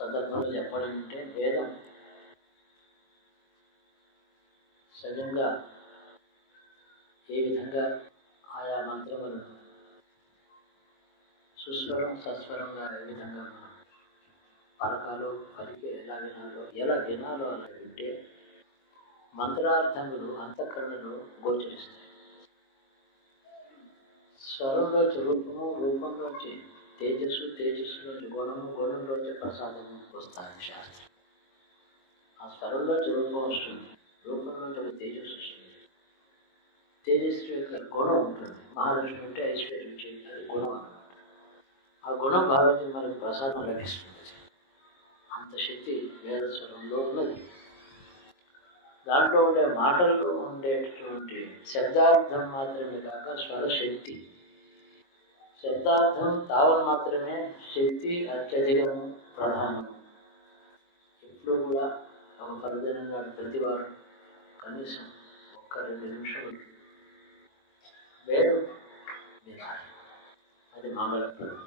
సందర్భంలో చెప్పాలంటే వేదం సహజంగా ఏ విధంగా ఆయా మంత్రములను సుస్వరం సస్వరంగా ఏ విధంగా పలకాలో పలికి ఎలా వినాలో అలా వింటే మంత్రార్థములు అంతఃకరణలో గోచరిస్తాయి. స్వరంలోంచి రూపము, రూపంలోంచి తేజస్సు, తేజస్సులోంచి గుణము, గుణంలోంచి ప్రసాదము వస్తాయి శాస్త్రం. ఆ స్వరంలోంచి రూపం వస్తుంది, రూపంలోంచి ఒక తేజస్సు వస్తుంది, తేజస్సు యొక్క గుణం ఉంటుంది. మహాలక్ష్మి అంటే ఐశ్వర్యం చేయండి, అది గుణం అన్నమాట. ఆ గుణం భావించి మనకు ప్రసాదం లభిస్తుంది. అంత శక్తి వేద స్వరంలో ఉన్నది. దాంట్లో ఉండే మాటల్లో ఉండేటటువంటి శబ్దార్థం మాత్రమే కాక స్వరశక్తి. శబ్దార్థం తావన్ మాత్రమే, శక్తి అత్యధికము, ప్రధానము. ఎప్పుడు కూడా ఒక పర్వదినంగా ప్రతి వారు కనీసం 1-2 నిమిషాలు వేదం వినాలి. అది మంగళప్రదం.